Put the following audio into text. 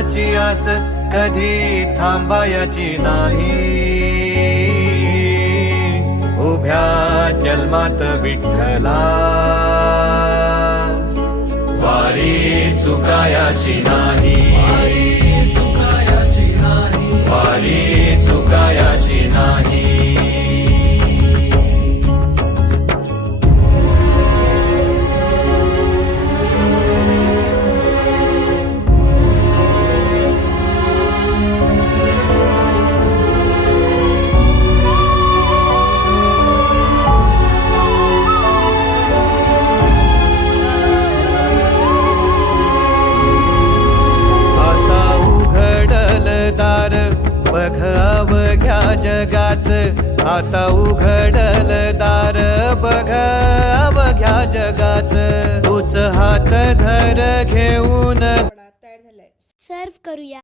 देवाची आस कधी थांबायची नाही. उभ्या जन्मात विठ्ठला वारी चुकायाची नाही. वारी चुकायाची नाही. बघ अवघ्या जगाच, आता उघडल दार बघ अवघ्या जगाच. तूच हात धर घेऊन तयार झालाय. सर्व करूया.